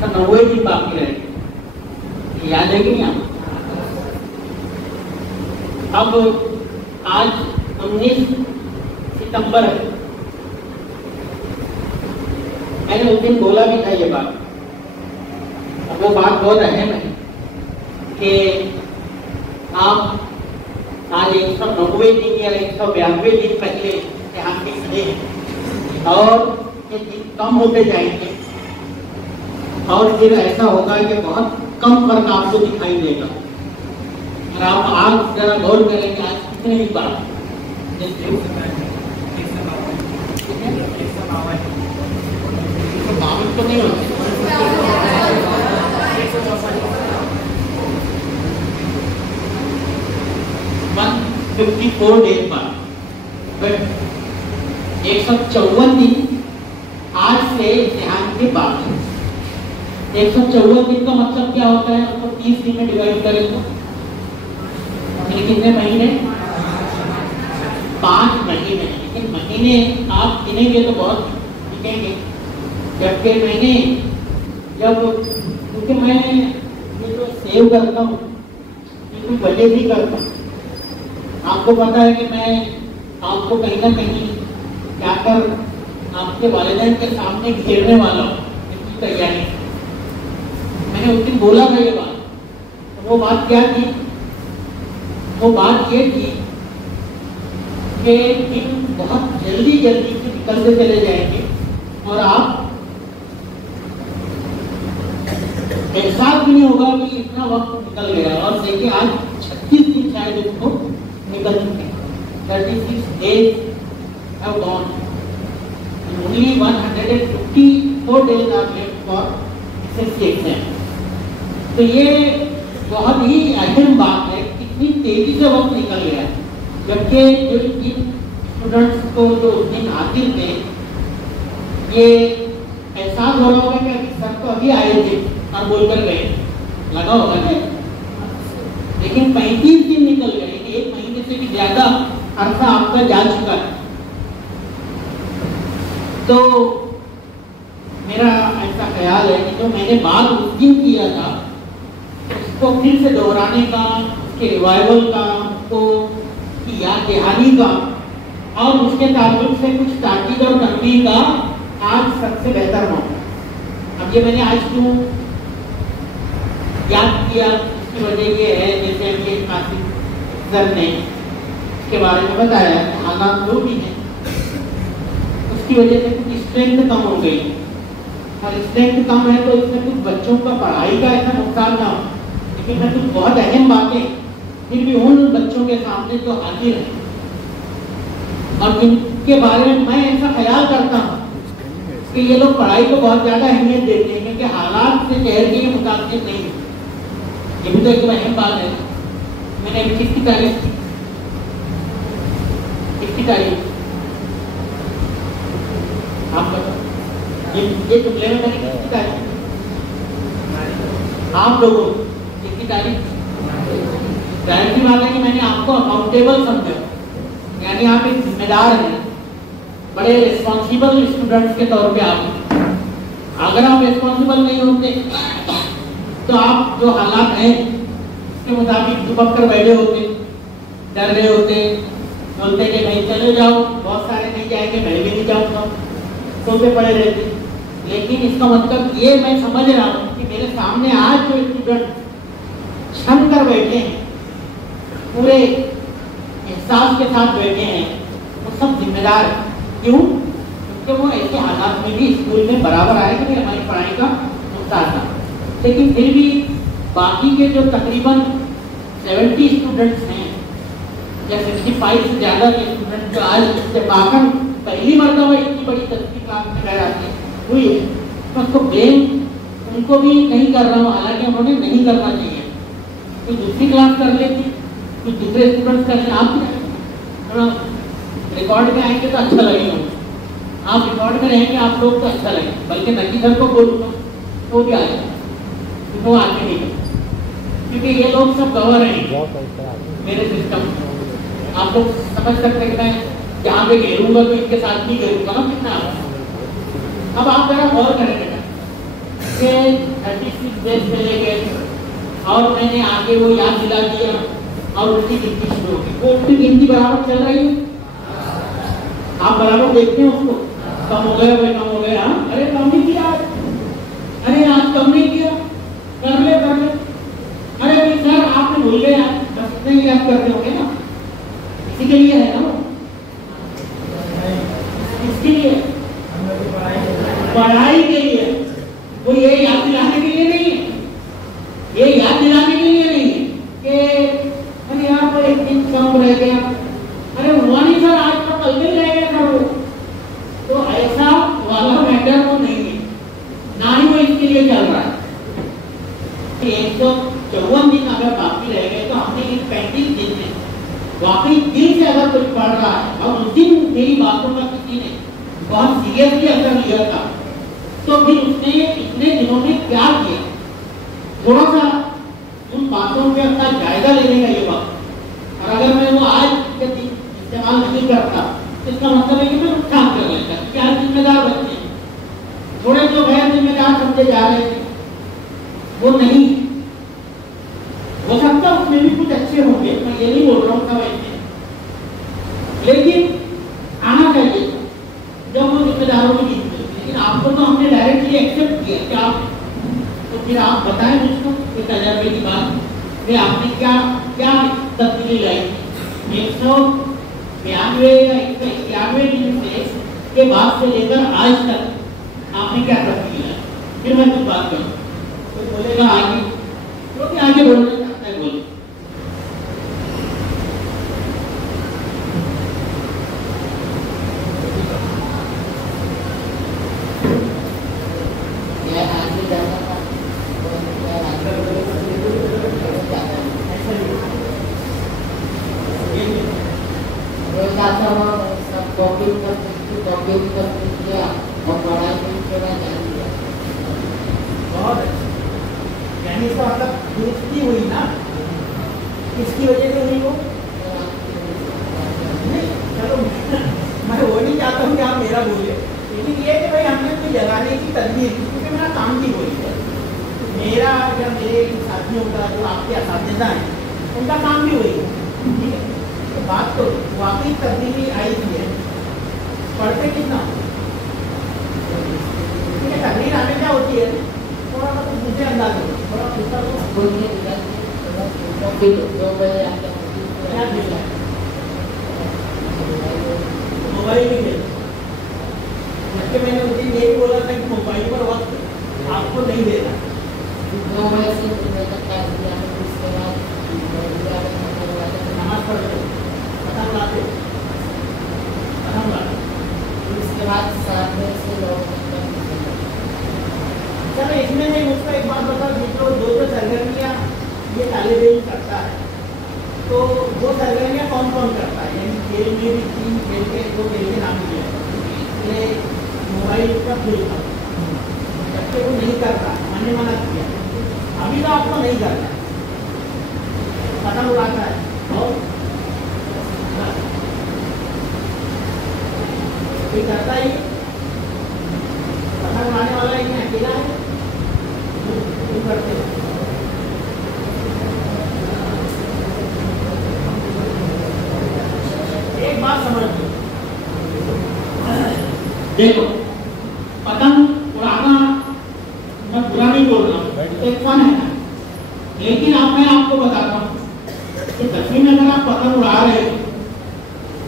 190 दिन बाकी रहे, याद है कि नहीं आपको? अब आज 19 सितंबर है। मैंने उस दिन बोला भी था ये बात, और वो बात बहुत अहम है कि आप आज 190 दिन या 192 दिन पहले यहाँ पे खड़े हैं और ये दिन कम होते जाएंगे और फिर ऐसा होगा कि बहुत कम फर्क आपको दिखाई देगा। और आप आज जरा गौर करेंगे आज कितने ही बार तो नहीं होते 154 डेज बाद, बट 154 दिन आज से ध्यान के बाद। 154 दिन का मतलब क्या होता है? उसको 30 दिन में डिवाइड करें तो कितने महीने? 5 महीने। लेकिन महीने आप गिनेंगे तो बहुत दिखेंगे, जबकि मैंने क्योंकि मैं ये जो सेव करता हूँ ये वजह भी करता हूँ। आपको पता है कि मैं आपको कहीं ना कहीं जाकर आपके वालिदैन के सामने घेरने वाला हूँ इसकी तैयारी। मैंने उस दिन बोला था ये बात, तो वो बात क्या थी? वो बात ये थी कि दिन बहुत जल्दी जल्दी से निकलते चले जाएंगे और आप एहसास भी नहीं होगा कि इतना वक्त निकल गया। और देखिए आज 36 दिन शायद उसको निकल चुके हैं। 36 days have gone and only 154 days are left for SSC exam। तो ये बहुत ही अहम बात है, कितनी तेजी से वक्त निकल गया। जबकि जो इन स्टूडेंट्स को जो उस दिन हाजिर थे, ये एहसास हो रहा होगा कि सर तो अभी आए थे और बोलकर गए, लगा होगा ना। लेकिन 35 दिन निकल गए, 1 महीने से भी ज्यादा अरसा आपका जा चुका है। तो मेरा ऐसा ख्याल है कि जो मैंने बात उस दिन किया था उसको फिर से दोहराने का, उसके रिवाइवल का, उसको की याद दहानी का और उसके ताल्लुक से कुछ ताकीद और तनबीह का आज सबसे बेहतर मौका। अब ये मैंने आज क्यों याद किया, इसकी वजह ये है जैसे अभी आसिफ सर ने इसके बारे में बताया, हालात जो भी हैं उसकी वजह से कुछ स्ट्रेंथ कम हो गई और स्ट्रेंथ कम है तो इसमें कुछ बच्चों का पढ़ाई का ऐसा नुकसान ना हो। लेकिन मैं कुछ बहुत अहम बातें फिर भी उन बच्चों के सामने जो हाजिर हैं और जिनके बारे में मैं ऐसा ख्याल करता हूँ कि ये लोग पढ़ाई को बहुत ज्यादा अहमियत देते हैं क्योंकि हालात से शहर के मुताबिक नहीं है। ये भी तो एक अहम बात है। मैंने अभी किसकी तारीफ की? किसकी तारीफ? आप बताओ। ये जुमले में मैंने किसकी तारीफ? आप लोगों किसकी तारीफ? जाहिर सी बात है कि मैंने आपको अकाउंटेबल समझा, यानी आप एक जिम्मेदार हैं, बड़े रिस्पॉन्सिबल स्टूडेंट्स के तौर पे आप। अगर आप रिस्पॉन्सिबल नहीं होते तो आप जो हालात हैं उसके मुताबिक दुबक कर बैठे होते, डर रहे होते, बोलते कि नहीं चले जाओ, बहुत सारे नहीं जाएंगे, मैं भी नहीं जाऊंगा, सोते पड़े रहते। लेकिन इसका मतलब ये मैं समझ रहा हूँ कि मेरे सामने आज जो स्टूडेंट छन कर बैठे हैं, पूरे एहसास के साथ बैठे हैं, वो सब जिम्मेदार हैं। क्यों? क्योंकि वो ऐसे हालात में भी स्कूल में बराबर आए कि हमारी पढ़ाई का नुकसान था। लेकिन फिर भी बाकी के जो तकरीबन 70 स्टूडेंट्स हैं या 65 से ज़्यादा के स्टूडेंट जो आज इत्तेफाकन पहली मरतबा इतनी बड़ी 10वीं क्लास में गए आते हुई है, तो उसको ब्लेम उनको भी नहीं कर रहा हूँ, हालांकि उन्होंने नहीं करना चाहिए। तो दूसरी क्लास कर लेती, कुछ दूसरे स्टूडेंट्स कर लें, आप रिकॉर्ड में आएंगे तो अच्छा लगेगा। आप रिकॉर्ड में रहेंगे आप लोग तो अच्छा लगेगा, बल्कि नकी सर को बोलूँगा तो भी आएगा, क्योंकि वो आगे नहीं करते, क्योंकि ये लोग सब गवर हैं मेरे सिस्टम। आप लोग समझ सकते हैं कि मैं जहाँ पे घेरूंगा तो इनके साथ भी घेरूंगा ना कितना। अब आप जरा गौर करें बेटा कि किस बेस पे ले गए और मैंने आगे वो याद दिला दिया और उल्टी गिनती शुरू हो गई। वो उल्टी गिनती बराबर चल रही है, आप बराबर देखते हैं उसको, कम हो गया भाई, कम हो गया, हाँ अरे कम नहीं किया, अरे आज कम नहीं किया, कर ले कर ले, अरे भाई सर आपने भूल गए, बस इतने ही याद करते होंगे ना, इसी के लिए है ना, इसके लिए पढ़ाई के लिए, वो ये याद दिलाने के लिए नहीं है, ये याद दिलाने के लिए नहीं है कि अरे यार वो एक दिन कम रह गया, अरे हुआ नहीं सर आज तो कल ही रह गया सर वो, तो ऐसा वाला मैटर तो नहीं है, ना ही वो इसके लिए चल रहा है। 154 दिन अगर बाकी रह गए तो हमने इन 35 दिन में वाकई दिल से अगर कुछ पढ़ रहा है और उस दिन मेरी बातों का किसी ने बहुत सीरियसली असर लिया था, तो फिर उसने इतने दिनों में क्या किया, थोड़ा सा उन बातों पे अपना जायजा लेने का ये वक्त। और अगर मैं वो आज इस्तेमाल नहीं करता तो इसका मतलब है कि मैं नुकसान कर लेता, क्या जिम्मेदार बच्चे थोड़े जो गैर जिम्मेदार समझे जा रहे थे वो नहीं, हो सकता उसमें भी कुछ अच्छे होंगे, मैं ये नहीं बोल रहा हूँ सब ऐसे, लेकिन आना चाहिए जब वो जिम्मेदारों की गिनती होती है। लेकिन आपको तो हमने डायरेक्टली एक्सेप्ट किया क्या आप, तो फिर आप बताएं मुझको कि तजर्बे की बात फिर आपने क्या क्या तब्दीली लाई। 192 या 191 दिन से के बाद से लेकर आज तक आपने क्या तब्दीली लाई, फिर मैं कुछ बात करूँ तो बोलेगा आगे, क्योंकि आगे बोलना चाहता है बोले। किसकी वजह से हुई वो? चलो मैं वो नहीं चाहता हूँ कि आप मेरा बोले, लेकिन ये कि भाई हमने कोई जगाने की तदबीर की, क्योंकि मेरा काम भी वही है, मेरा या मेरे साथियों का जो आपके असातिज़ा हैं उनका काम भी वही है, ठीक है। तो बात तो वाकई तब्दीली आई थी है, पढ़ते कितना, ठीक है। तकरीर आने क्या होती है, थोड़ा मतलब मुझे अंदाज हो, थोड़ा पूछता तो मोबाइल भी खेल, जबकि मैंने उस दिन यही बोला था कि मोबाइल पर वक्त आपको नहीं देना। नमाज पढ़ते खत्म लाते उसके बाद चलो इसमें नहीं, मुझको एक बात बता दो, दो सरगर्मियाँ ये तालिब इल्म करता है, तो वो सरगर्मियाँ कौन कौन करता है, यानी खेल में भी 3 खेल के 2 खेल के नाम दिए, इसलिए मोबाइल का फुल था, जबकि वो नहीं करता, मैंने मना किया, अभी तो आपको नहीं करना, पता उड़ाता है और कोई करता ही पता उड़ाने वाला ही अकेला है, वो करते हैं। एक बात समझ लो, देखो पतंग उड़ाना मैं बुरा नहीं बोल रहा हूँ, एक फन है, लेकिन अब मैं आपको बताता हूँ कि 10वीं में अगर आप पतंग उड़ा रहे हो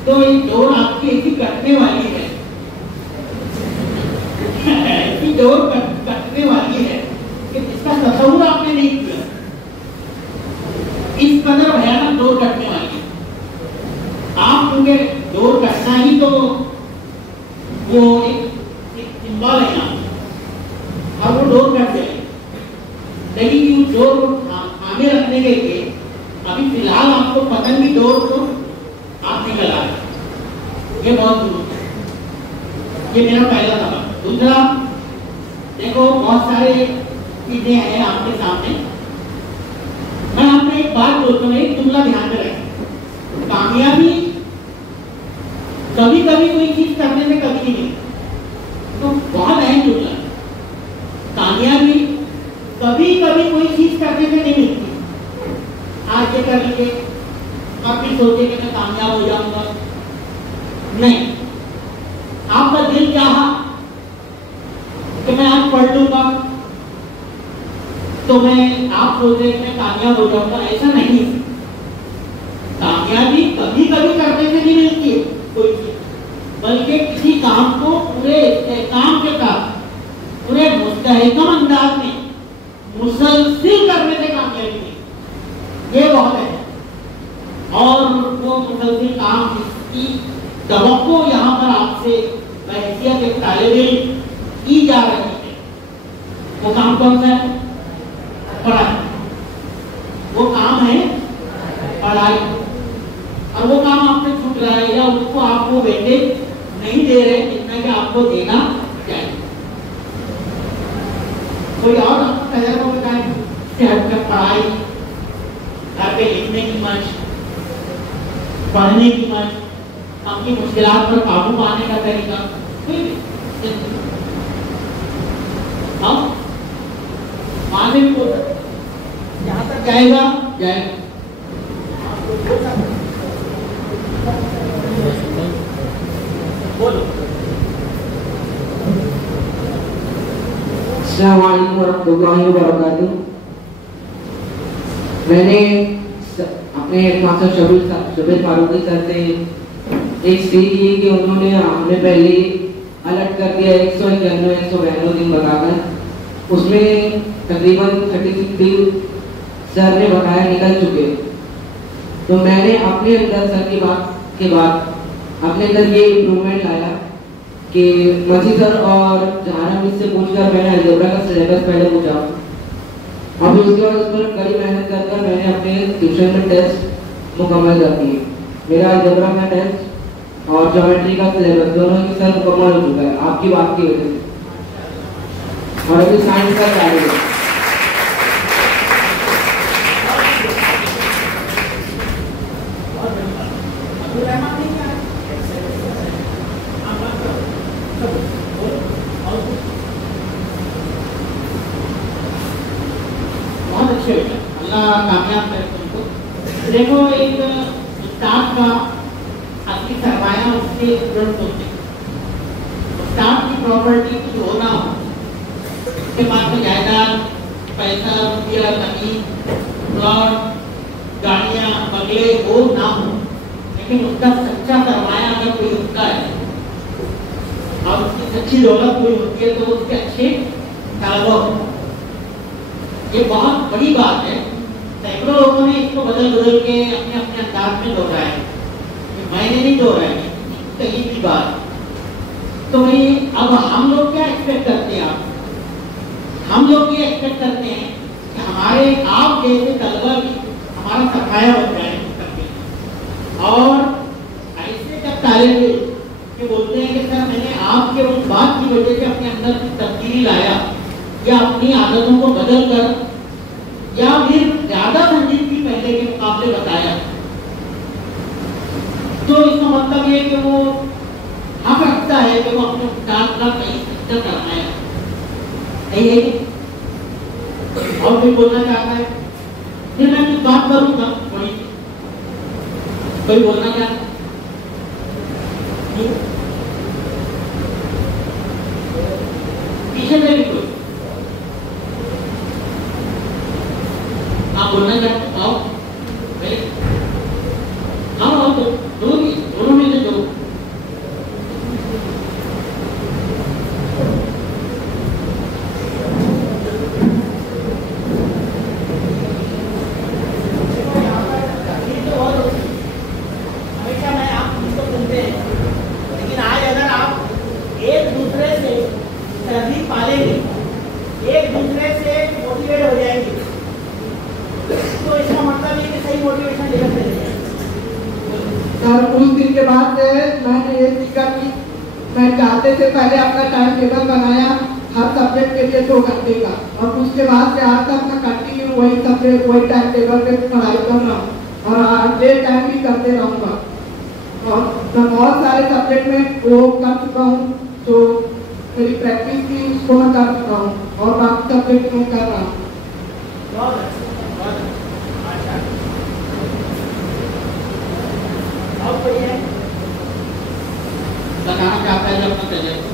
तो ये डोर आपकी ऐसी कटने वाली है, ऐसी डोर कटने वाली है कि इसका तस्वुर आपने नहीं किया, इस कदर भयानक डोर कटने वाली है। आप क्योंकि डोर कटना ही तो वो एक सिंबल है यहाँ, और वो डोर कट जाए, लेकिन उस डोर को थामे रखने के लिए अभी फिलहाल आपको पतंग की डोर को आप निकल आ रहे, ये बहुत जरूरी है। ये मेरा पहला सवाल। दूसरा, देखो बहुत सारे चीजें हैं आपके सामने, मैं आपको एक बात बोलता हूँ, एक जुमला ध्यान में रखें, कामयाबी कभी कभी कोई चीज करने से कभी नहीं मिलती, तो बहुत अहम जुमला, कामयाबी कभी कभी कोई चीज करने से नहीं मिलती। आज ये कर लीजिए, आप भी सोचे कि मैं कामयाब हो जाऊंगा, नहीं। आपका दिल चाहा कि मैं आज पढ़ लूंगा तो आप सोचे कि मैं कामयाब हो जाऊंगा, ऐसा नहीं। कामयाबी कभी कभी करने से नहीं मिलती है कोई चीज, बल्कि किसी काम को पूरे काम के साथ पूरे मुस्तहकम अंदाज में मुसलसिल करने से कामयाबी नहीं, ये बहुत है। और वो मुसलसिल काम जिसकी तवक्को यहाँ पर आपसे बहैसियत एक तालिबे इल्म की जा रही है, वो काम कौन सा है? पढ़ाई। वो काम है पढ़ाई, और वो काम आपसे छूट रहा है या उसको आपको वेटेज नहीं दे रहे जितना कि आपको देना चाहिए। कोई और आपको तजर्बा बताए कि हटकर पढ़ाई, घर पे लिखने की मशक, पढ़ने की मशक, अपनी मुश्किलात पर काबू पाने का तरीका, कोई भी हम माने भी बोल जहाँ तक जाएगा जाएगा। बोलो। अस्सलाम वालेकुम वरहमतुल्लाहि वबरकातुहू। मैंने अपने मास्टर शबीर फारूकी सर से एक सीख ली कि उन्होंने हमने पहले अलर्ट कर दिया 191 दिन बताकर, उसमें तकरीबन 36 दिन सर ने बताया निकल चुके। तो मैंने अपने अंदर सर की बात के बाद अपने अंदर ये इम्प्रूवमेंट लाया कि मसी सर और जहाना मिस से पूछकर मैंने अलजेब्रा का सिलेबस पहले पूछा, और फिर उसके बाद उस पर कड़ी मेहनत कर मैंने अपने ट्यूशन में टेस्ट मुकम्मल कर दिए। मेरा अलजेब्रा का टेस्ट और ज्योमेट्री का सिलेबस दोनों ही सर मुकम्मल हो चुका है आपकी बात की वजह से, और अभी साइंस का चालू है। बहुत अच्छे बेटा, अल्लाह कामयाब करे तुमको। देखो, एक उस्ताद का असली सरमाया उसके स्टूडेंट होते हैं। उस्ताद की प्रॉपर्टी कुछ होना हो, उसके पास में जायदाद, पैसा, रुपया, जमीन, प्लॉट, गाड़ियाँ, बंगले हो ना हो, लेकिन उसका सच्चा सरमाया अगर कोई होता है और उसकी सच्ची दौलत कोई होती है तो उसके अच्छे तलबा होते। ये बहुत बड़ी बात है। सैकड़ों लोगों ने इसको बदल के अपने अपने अंदाज में दोहराया है, मैंने नहीं दोहराया, कहीं भी बात। तो भाई अब हम लोग क्या एक्सपेक्ट करते हैं? हम लोग ये एक्सपेक्ट करते हैं कि हमारे आप जैसे तलबा भी हमारा सरमाया हो जाए, और ऐसे जब तालिब ये बोलते हैं कि सर मैंने आपके उस बात की वजह से अपने अंदर की तब्दीली लाया या अपनी आदतों को बदल कर या फिर ज्यादा संजीदगी पहले के मुकाबले बताया, तो इसका मतलब ये कि वो हक रखता है कि वो अपने उस्ताद का कहीं सिस्टम करना है, नहीं है? और कोई बोलना चाहता है, फिर मैं कुछ बात करूंगा थोड़ी सी। कोई बोलना चाहता है? पीछे से भी कोई आप बोलना चाहते हो? आओ आओ आओ, तो दोनों में से दो। सर उस दिन के बाद से मैंने ये सीखा कि मैं चाहते थे पहले अपना टाइम टेबल बनाया हर सब्जेक्ट के लिए 2 घंटे का, और उसके बाद से आज तक मैं कंटिन्यू वही सब्जेक्ट वही टाइम टेबल पे पढ़ाई कर रहा हूँ, और आगे टाइम भी करते रहूँगा। और मैं बहुत सारे सब्जेक्ट में वो कर चुका हूँ, तो मेरी प्रैक्टिस भी उसको मैं कर चुका हूँ, और बाकी सब्जेक्ट में कर रहा हूँ। बहुत अच्छा। और कोई है बताना चाहता है जो अपना करियर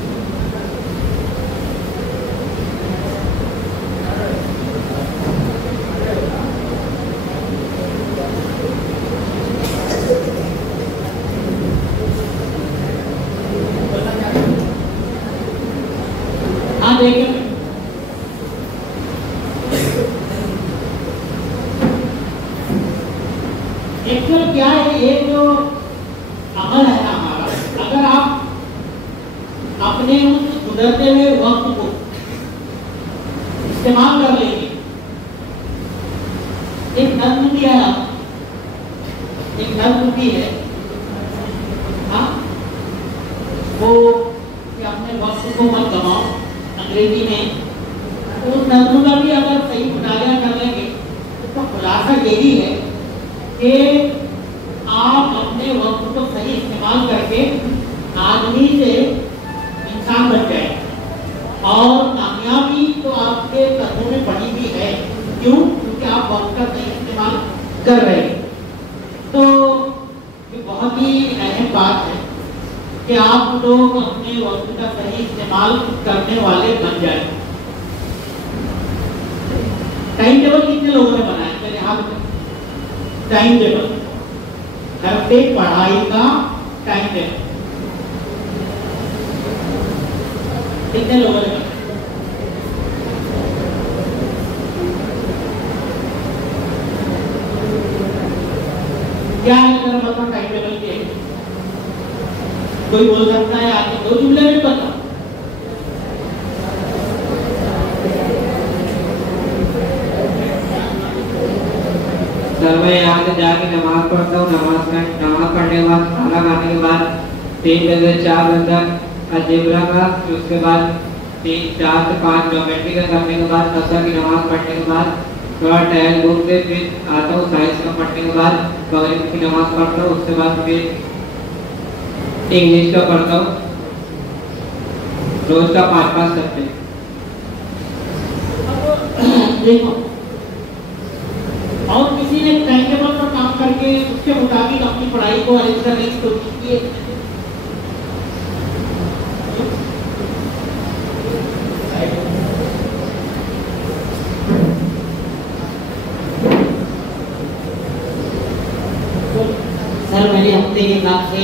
हाँ देखिए एक्चुअल क्या है ये जो अमल है ना हमारा, अगर आप अपने उस गुजरते हुए वक्त को इस्तेमाल कर लेंगे, एक नज्म भी है, एक नज्म भी है हाँ वो कि अपने वक्त को मत गवाओ अंग्रेजी में, तो उस नज्म का भी अगर सही मुताबिया कर लेंगे तो खुलासा यही है कि आप अपने वक्त को सही इस्तेमाल करके आदमी से इंसान बन गए, और कामयाबी तो आपके कदमों में पड़ी भी है। क्यों? क्योंकि आप वक्त का सही इस्तेमाल कर रहे हैं। तो ये बहुत ही अहम बात है कि आप लोग अपने वक्त का सही इस्तेमाल करने वाले बन जाए। टाइम टेबल कितने लोगों ने बनाया? मेरे हाथ में टाइम टेबल, हफ्ते पढ़ाई का टाइम टेबल कितने लोगों ने बनाया? क्या है अगर मतलब टाइम टेबल के? कोई बोल सकता है आपके 2 जुमले में पता? सर मैं यहाँ से जाके नमाज पढ़ता हूँ, नमाज पढ़ने के बाद खाना खाने के बाद 3 बजे 4 बजे तक अलजेब्रा का, फिर उसके बाद 4 से 5 ज्योमेट्री का करने के बाद असर की नमाज पढ़ने के बाद थोड़ा टहल घूम के फिर आता हूँ साइंस का पढ़ने के बाद मगरिब की नमाज पढ़ता हूँ, उसके बाद फिर इंग्लिश का पढ़ता हूँ, रोज का 5-5 सब्जेक्ट। देखो और किसी ने टाइम टेबल पर काम करके उसके मुताबिक अपनी पढ़ाई को अरेंज करने की कोशिश की है? सर मैंने हफ्ते के हिसाब से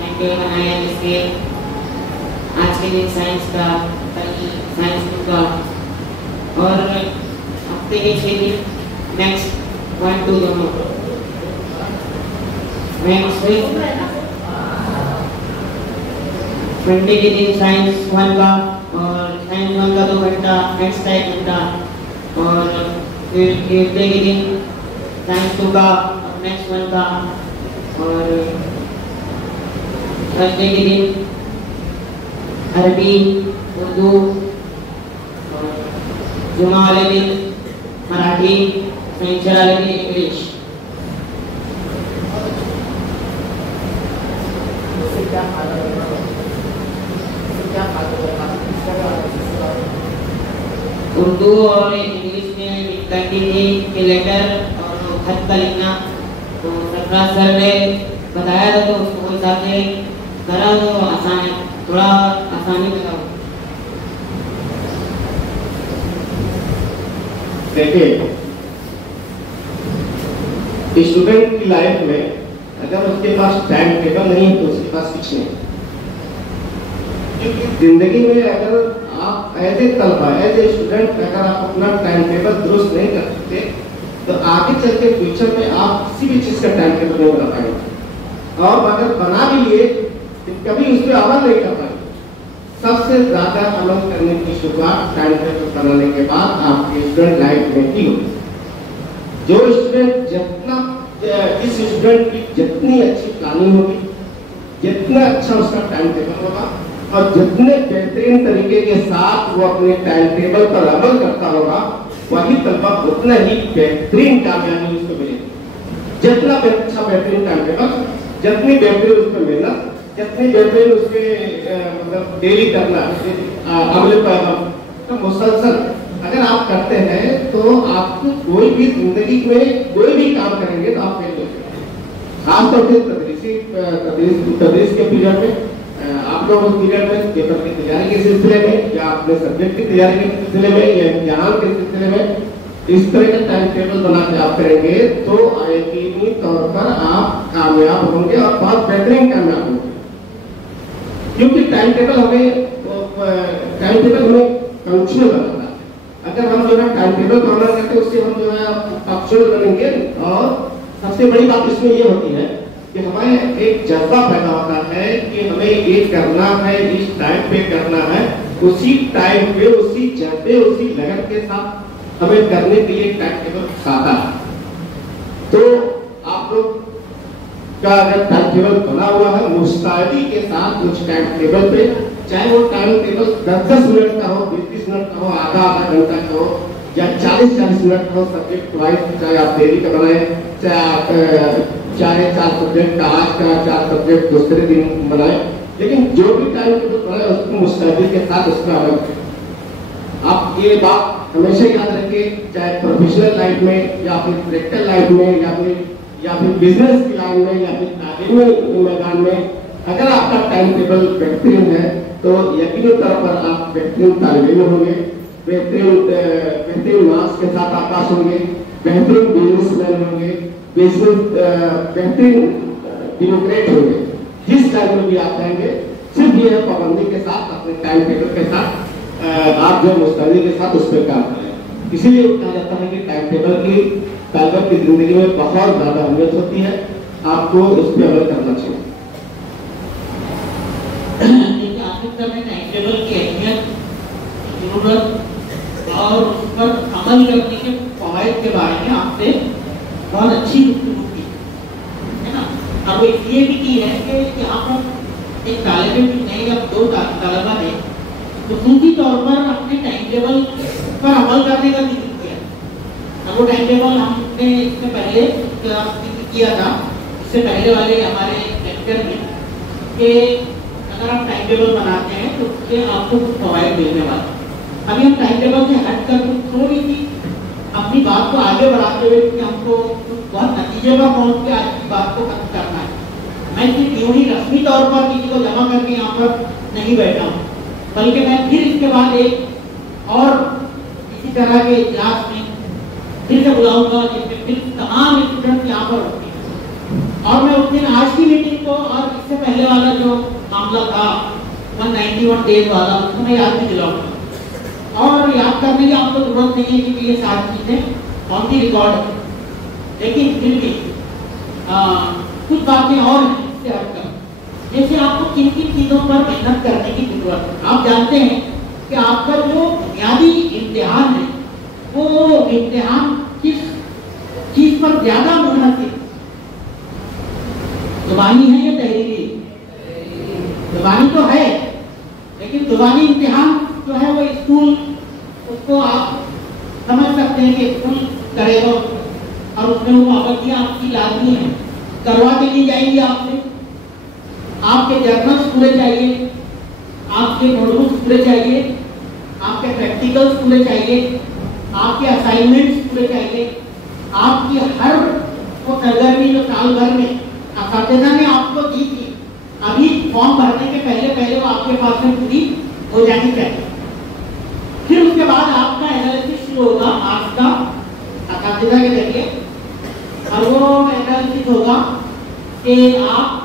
टाइम टेबल बनाया, जिसके आज के दिन साइंस का, कल साइंस का, और हफ्ते के 6 दिन नेक्स्ट 1 2 दोनों मंडे के दिन साइंस 1 का, और साइंस 1 का 2 घंटा, नेक्स्ट का 1 घंटा, और फिर ट्यूसडे के दिन साइंस 2 का, नेक्स्ट 1 का, और थर्सडे के दिन अरबी, उर्दू, और जुमा वाले दिन मराठी, शनिचर वाले दिन इंग्लिश। उर्दू और इंग्लिश में कंटिन्यू के लेटर और खत का लिखना, तो सरफराज सर ने बताया था तो उसको हिसाब से करा, तो आसान है, थोड़ा आसानी लगा। देखिए स्टूडेंट की लाइफ में अगर उसके पास टाइम टेबल नहीं है तो उसके पास कुछ नहीं। क्योंकि जिंदगी में अगर आप एज ए तलबा, एज ए स्टूडेंट अगर आप अपना टाइम टेबल दुरुस्त नहीं कर सकते तो आगे चल के फ्यूचर में आप किसी भी चीज का टाइम टेबल नहीं बना पाएंगे, और अगर बना भी लिए तो कभी उस पर अमल नहीं कर पाएंगे। सबसे ज्यादा अमल करने की शुरुआत टाइम टेबल बनाने के बाद आपके स्टूडेंट लाइफ में ही होगी। जो स्टूडेंट जितना, इस स्टूडेंट की जितनी अच्छी प्लानिंग होगी, जितना अच्छा उसका टाइम टेबल होगा, और जितने बेहतरीन तरीके के साथ वो अपने टाइम टेबल पर अमल करता होगा, वही तलबा उतना ही बेहतरीन कामयाबी उसको मिलेगी। जितना अच्छा बेहतरीन टाइम टेबल, जितनी बेहतरीन उसमें मेहनत, जितनी बेहतरीन उसके मतलब डेली करना अमल पर तो मुसलसल अगर आप करते हैं तो आपको कोई भी जिंदगी में कोई भी काम करेंगे तो आप फेल हो जाएंगे। खासतौर से तदरीस के पीरियड में, आप लोग उस पीरियड में पेपर की तैयारी के सिलसिले में या अपने सब्जेक्ट की तैयारी के सिलसिले में या इम्तिहान के सिलसिले में इस तरह का टाइम टेबल बना के आप करेंगे तो यकीनी तौर पर आप कामयाब होंगे और बहुत बेहतरीन कामयाब होंगे। क्योंकि टाइम टेबल हमें फंक्शनल बनाता है। अगर हम जो है टाइम टेबल बना करके उससे हम जो है फंक्शनल बनेंगे, और सबसे बड़ी बात इसमें ये होती है कि हमें एक जज्बा पैदा होता है कि हमें ये करना है, इस टाइम पे करना है, उसी टाइम पे उसी जज्बे उसी लगन के साथ हमें करने के लिए टाइम टेबल साधा है। तो आप लोग का अगर टाइम टेबल बना हुआ है मुस्तैदी के साथ उस टाइम टेबल पे, चाहे वो टाइम टेबल 10-10 मिनट का हो, 20-20 मिनट का हो, आधा घंटा का हो या 40-40 मिनट का हो, सब्जेक्ट वाइज, चाहे आप डेली का बनाए, चाहे आप 4 सब्जेक्ट का आज का 4 सब्जेक्ट दूसरे दिन बनाए, लेकिन जो भी टाइम टेबल बनाए उसको मुस्तैदी के साथ उसका अलग। आप ये बात हमेशा याद रखिए, चाहे प्रोफेशनल लाइफ में या फिर प्रैक्टिकल लाइफ में या फिर बिजनेस की लाइन में या फिर तालीमी मैदान में, अगर आपका टाइम टेबल बेहतरीन है तो यकीनी तौर पर आप बेहतरीन तालिब इल्म होंगे, बेहतरीन मार्क्स के साथ आप पास होंगे, बेहतरीन बिजनेसमैन होंगे, बेहतरीन डेमोक्रेट होंगे। जिस टाइम में भी आप जाएंगे सिर्फ ये पाबंदी के साथ, अपने टाइम टेबल के साथ आप जो मुस्तैदी के साथ उस पर काम करें। इसीलिए कहा जाता है कि टाइम टेबल की तालिब की जिंदगी में बहुत ज्यादा अहमियत होती है, आपको उस पर अमल करना चाहिए। आखिरकार में टाइम टेबल की अहमियत, जरूरत और उस पर अमल करने के फवायद के बारे में आपसे बहुत अच्छी गुफ्तगू की है ना। अब इसलिए भी की है कि यहाँ पर एक तालिब इल्म ने या 2 तालिबा ने खुसूसी तौर पर अपने टाइम टेबल पर अमल करने का जिक्र किया। अब वो टाइम टेबल हमने इससे पहले किया था, इससे पहले वाले हमारे लेक्चर में, कि अगर आप टाइम टेबल बनाते हैं तो उससे आपको कुछ फवायद मिलने वाले। अभी हम टाइम टेबल से हट कर थोड़ी सी अपनी बात को आगे बढ़ाते हुए, क्योंकि हमको बहुत नतीजे पर पहुंच के आज की बात को खत्म करना है। मैं सिर्फ यूं ही रस्मी तौर पर किसी को जमा करके यहाँ पर नहीं बैठा हूँ, बल्कि मैं फिर इसके बाद एक और इसी तरह के इतिहास में फिर से बुलाऊंगा जिसमें फिर तमाम स्टूडेंट्स यहाँ पर होते हैं। और मैं उस दिन आज की मीटिंग को और इससे पहले वाला जो मामला था 191 डेज वाला, उसको मैं याद भी दिलाऊंगा। और याद करने की आपको जरूरत नहीं है क्योंकि ये सारी चीजें ऑन दी रिकॉर्ड है, लेकिन फिर भी कुछ बातें और हैं इससे हटकर। जैसे आपको किन किन चीजों पर मेहनत करने की जरूरत है। आप जानते हैं कि आपका जो बुनियादी इम्तिहान है वो इम्तिहान किस चीज पर ज्यादा मुनहसिर, जुबानी है या तहरीरी? जुबानी तो है, लेकिन जुबानी इम्तिहान जो है वो स्कूल, उसको आप समझ सकते हैं कि स्कूल करेगा और उसमें वो पाबंदियां आपकी लाजमी है, करवा के ली जाएंगी आपसे। आपके जर्नल्स पूरे चाहिए, आपके नोटबुक्स पूरे चाहिए, आपके प्रैक्टिकल्स पूरे चाहिए, आपके असाइनमेंट्स पूरे चाहिए, आपकी हर वो सरगर्मी जो साल भर में असातिज़ा ने आपको दी थी, अभी फॉर्म भरने के पहले वो आपके पास में पूरी हो जानी चाहिए। फिर उसके बाद आपका एनालिसिस शुरू होगा मार्क्स का असातिज़ा के जरिए, और वो एनालिसिस होगा कि आप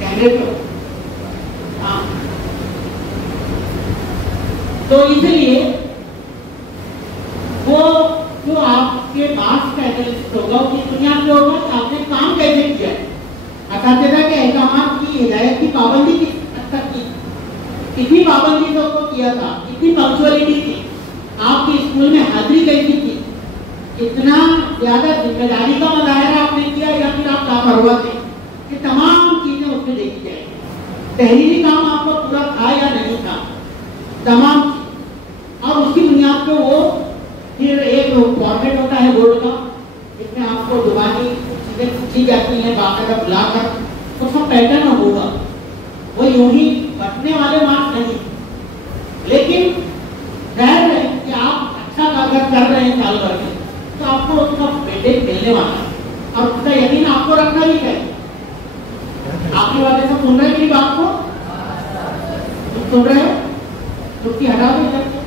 कैंडिडेट हो। तो इसलिए वो जो आपके मार्क्स का एनालिसिस होगा वो किस दुनिया में होगा कि आपने काम कैसे किया है, असातिज़ा के अहकामात की हिदायत की पाबंदी किस हद तक की, कितनी पाबंदी से उसको किया था, कितनी पंक्चुअलिटी थी, आपके स्कूल में हाजिरी कैसी थी, कितना ज्यादा जिम्मेदारी का मुजाहरा आपने किया या फिर आप लापरवाह थे, ये तमाम चीजें उसमें देखी जाएगी। तहरीरी काम आपको पूरा था या नहीं था, तमाम, और उसकी बुनियाद पे वो फिर एक फॉर्मेट होता है बोर्ड का, जिसमें आपको जुबानी चीजें पूछी जाती हैं बाकायदा बुलाकर, उसका पैटर्न होगा। वो यूं ही बटने वाले मार्क्स नहीं, लेकिन जाहिर है कि आप अच्छा अगर कर रहे हैं साल भर में तो आपको उसका वेटेज मिलने वाला है और उसका यकीन आपको रखना भी चाहिए। आपकी बातें सब सुन रहे हैं मेरी बात को? तुम सुन रहे हो? छुट्टी हटा दो इधर से।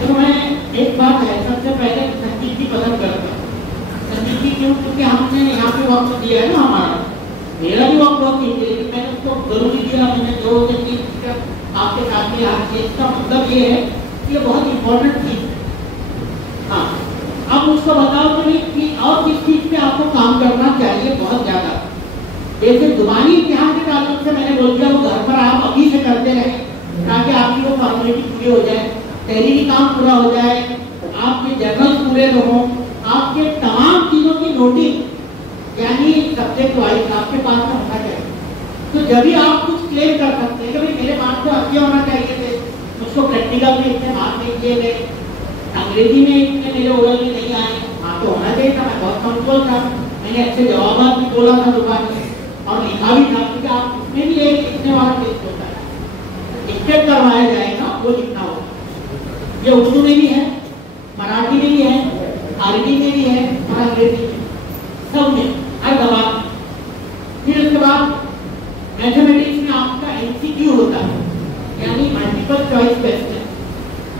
तो मैं एक बात है, सबसे पहले संगीत की पसंद करता हूँ। संगीत की क्यों? क्योंकि हमने यहाँ पे वक्त दिया है ना हमारा, मेरा भी वक्त बहुत कीमती है, लेकिन मैंने उसको जरूरी दिया। मैंने जो आपके साथ में आज किया, इसका मतलब ये है कि ये बहुत इम्पोर्टेंट चीज है। हाँ, अब उसको बताओ कि और किस चीज पे आपको काम करना चाहिए बहुत ज्यादा। जैसे जुबानी इम्तिहान के ताल्लुक से मैंने बोल दिया, वो घर पर आप अभी से करते रहे ताकि आपकी वो फॉर्मेलिटी पूरी हो जाए, तहरीरी काम पूरा हो जाए, आपके जर्नल पूरे हो, आपके तमाम चीजों की नोटिस यानी सब्जेक्ट वाइज आपके पास में होना चाहिए। तो जब भी आप कुछ क्लेम कर सकते हैं कि भाई मेरे मार्क्स तो अच्छे होना चाहिए थे, उसको प्रैक्टिकल में इतने मार्क्स नहीं दिए गए, अंग्रेजी में इतने मेरे ओरल में नहीं आए, हाँ तो होना चाहिए था, मैं बहुत कमजोर था, मैंने अच्छे जवाब भी बोला था दुकान में और लिखा भी था, क्योंकि आप उसमें भी एक लिखने वाला टेस्ट होता है, स्टेप करवाया जाएगा वो लिखना होगा। ये उर्दू में भी है, मराठी में भी है, अरबी में भी है और अंग्रेजी में, सब में, हर जबान में। फिर उसके बाद मैथमेटिक्स में आपका एमसीक्यू होता है, यानी मल्टीपल चॉइस क्वेश्चन।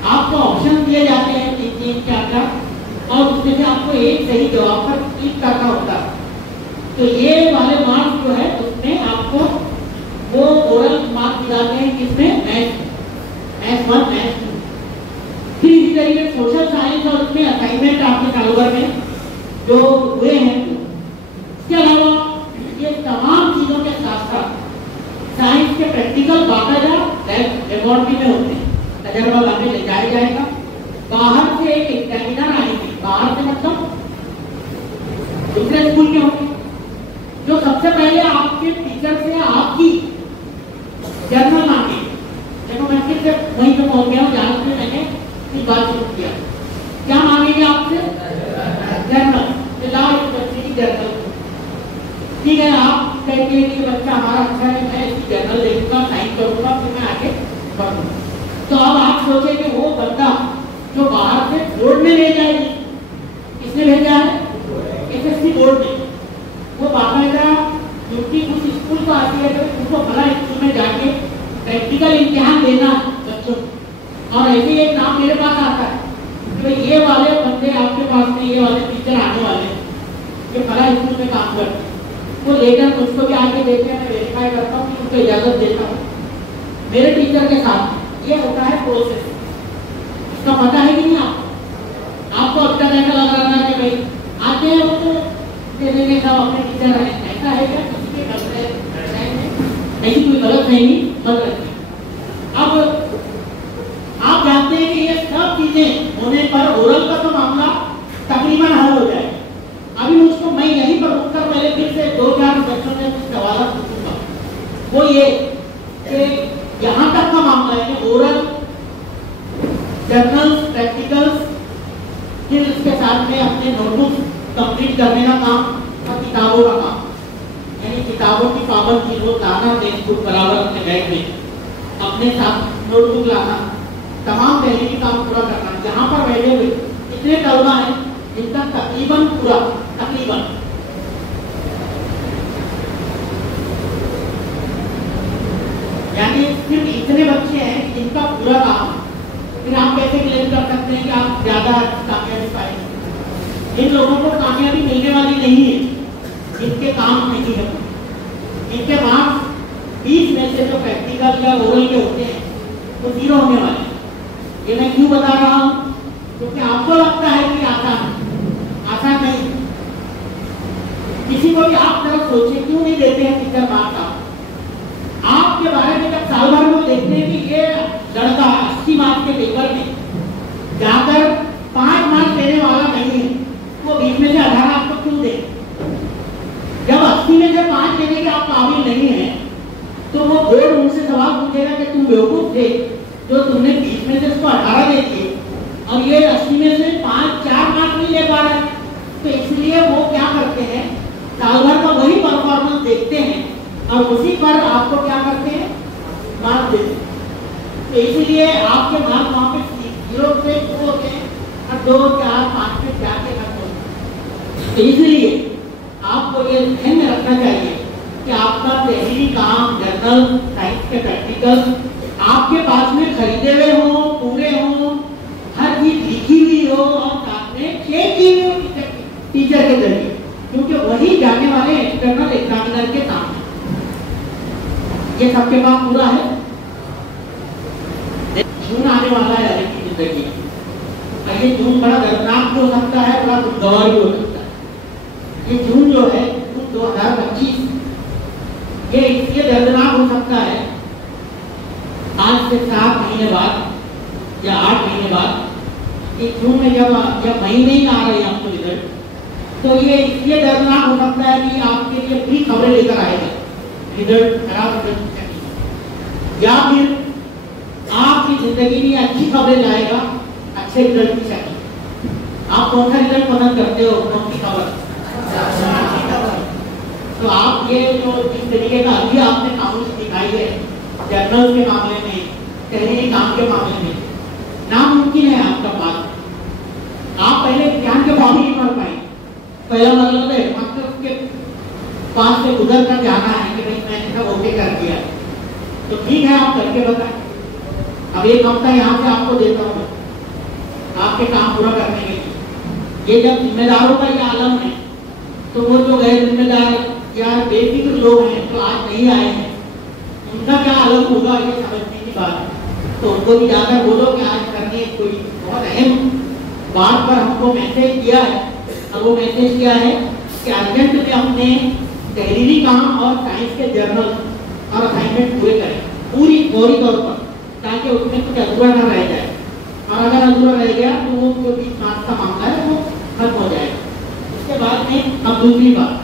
आपको ऑप्शन दिए जाते हैं 3-3 4 और उसमें से आपको एक सही जवाब पर क्लिक करना होता है। तो ये वाले मार्क्स जो है उसमें आपको वो ओरल मार्क्स दिलाते हैं, किसमें? Maths 1 maths 2। फिर इसी तरीके सोशल साइंस और उसमें असाइनमेंट आपके कारोबार में जो हुए हैं। इसके अलावा ये तमाम चीजों के साथ साथ साइंस के प्रैक्टिकल बाकायदा लेबोरेटरी में होते हैं, तजर्बा करने ले जाया जाएगा। बाहर से एक एग्जामिनर आएंगे, बाहर से मतलब दूसरे स्कूल के होंगे, जो सबसे पहले आपके टीचर से आपकी जर्नल मांगे। देखो मैं फिर से वहीं पे पहुंच गया हूँ जहाँ से मैंने इस बात शुरू किया। क्या मांगेंगे आपसे? जर्नल। लाओ इस बच्चे की जर्नल, ठीक है। आप कहते हैं कि बच्चा हमारा अच्छा है, मैं इसकी जर्नल देखूंगा, साइन करूंगा, फिर मैं आगे बढ़ूंगा। तो अब आप सोचे कि वो बंदा जो बाहर से बोर्ड में भेजा है, किसने भेजा है? एसएससी बोर्ड ने। वो बाकायदा क्योंकि उस स्कूल को आती है तो उसको बड़ा स्कूल में जाके प्रैक्टिकल इम्तिहान देना बच्चों, और ऐसे एक नाम मेरे पास आता है कि भाई ये वाले बंदे आपके पास में, ये वाले टीचर आने वाले, ये बड़ा स्कूल में काम करते हैं। वो लेटर मुझको भी आके देते हैं, मैं वेरीफाई करता हूँ कि उनको इजाजत देता हूँ मेरे टीचर के साथ। ये होता है प्रोसेस। इसका पता है कि नहीं आपको? अब तक ऐसा लग रहा था कि भाई आते हैं वो तो दे देंगे, सब अपने टीचर है, ऐसा है क्या? किसी के ऐसी कोई गलत नहीं बन रही। अब आप जानते हैं कि ये सब चीजें होने पर ओरल का तो मामला तकरीबन हल हो जाए। अभी मुझको मैं यहीं पर रुककर पहले फिर से 2-4 बच्चों से कुछ सवाल पूछूंगा। वो ये कि यहाँ तक का मामला है कि ओरल, जर्नल्स, प्रैक्टिकल्स, फिर इसके साथ में अपने नोटबुक कंप्लीट करने का काम और किताबों का काम, यानी किताबों की पाबंदी हो, लाना टेक्स्ट बराबर अपने बैग में, अपने साथ नोटबुक लाना, तमाम तहरीरी काम पूरा करना। जहाँ पर बैठे हुए इतने तलबा हैं जिनका तकरीबन पूरा, तकरीबन यानी सिर्फ इतने बच्चे हैं जिनका पूरा काम, फिर आप कैसे क्लेम कर सकते हैं कि आप ज्यादा कामयाबी पाएंगे? इन लोगों को कामयाबी मिलने वाली नहीं है जिनके काम नहीं है, इनके मार्क्स 20 में से जो प्रैक्टिकल या ओरल के होते हैं वो 0 होने वाले हैं। ये मैं क्यों बता रहा हूँ? क्योंकि आपको लगता है कि आसान नहीं। किसी को भी आप जरा सोचिए, क्यों नहीं देते हैं टीचर मार्क्स? आपके बारे में जब साल भर में देखते हैं कि ये लड़का 80 मार्क्स के पेपर में जाकर 5 मार्क्स देने वाला नहीं है, वो 20 में से 18 आपको क्यों दे? जब 80 में से 5 देने के आप काबिल नहीं है तो वो बोर्ड उनसे सवाल पूछेगा कि तुम बेवकूफ थे जो तुमने 20 में से उसको 18 दे दिए और ये 80 में से 4 मार्क्स नहीं ले पा रहा है। तो इसलिए वो क्या करते हैं, साल भर का वही परफॉर्मेंस देखते हैं और उसी पर आपको क्या करते हैं, मार्क्स देते हैं। तो तो इसीलिए आपके मार्क वहाँ पे 0 से 2 होते हैं और 2, 4, 5 पे जाके खत्म होते हैं। तो इसीलिए आपको ये ध्यान में रखना चाहिए कि आपका तहरीरी काम, जर्नल, साइंस के प्रैक्टिकल आपके पास में खरीदे हुए हो, पूरे हो, हर चीज लिखी हुई हो और साथ में चेक की हुई हो टीचर के जरिए, क्योंकि वही जाने वाले एक्सटर्नल एग्जामिनर के सामने। ये सबके पास पूरा है। जून आने वाला है हर एक की जिंदगी में, और ये जून बड़ा दर्दनाक भी हो सकता है, बड़ा खुशगवार भी हो सकता है। ये जून जो है, जून 2025, ये दर्दनाक हो सकता है आज से 7 महीने बाद या 8 महीने बाद। इस जून में जब महीने ही आ रहे हैं आपको रिजल्ट, तो ये दर्दनाक हो सकता है कि आपके लिए बुरी खबरें लेकर आएगा रिजल्ट, खराब रिजल्ट, या फिर आपकी जिंदगी में अच्छी खबरें लाएगा, अच्छे रिजल्ट की शक्ल। आप कौन सा रिजल्ट पसंद करते हो, कौन सी खबर? तो आप ये जो जिस तरीके का अभी आपने खामोश दिखाई है जर्नल के मामले में, तहरीरी काम के मामले में, नामुमकिन है आपका पास। आप पहले ज्ञान के फॉर्म ही नहीं भर पाए। पहला मतलब है मतलब के पास से गुजर कर जाना है कि भाई मैंने सब ओके कर दिया, तो ठीक है आप करके बताएं। अब 1 हफ्ता यहाँ से आपको देता हूँ आपके काम पूरा करने के लिए। ये जब जिम्मेदारों का ये आलम है, तो वो जो गैर जिम्मेदार या बेफिक्र लोग हैं जो आज नहीं आए हैं, उनका क्या आलम होगा ये समझने की बात है। तो उनको भी जाकर बोलो कि आज करने कोई बहुत अहम बात पर हमको मैसेज किया है, और वो मैसेज क्या है कि अर्जेंट में हमने तहरीरी काम और साइंस के जर्नल और असाइनमेंट पूरे करें फौरी तौर पर, ताकि उसमें कुछ अधूरा न रह जाए, और अगर अधूरा रह गया तो वो जो 20 मार्क्स का मामला है वो खत्म हो जाएगा। उसके बाद में अब दूसरी बात,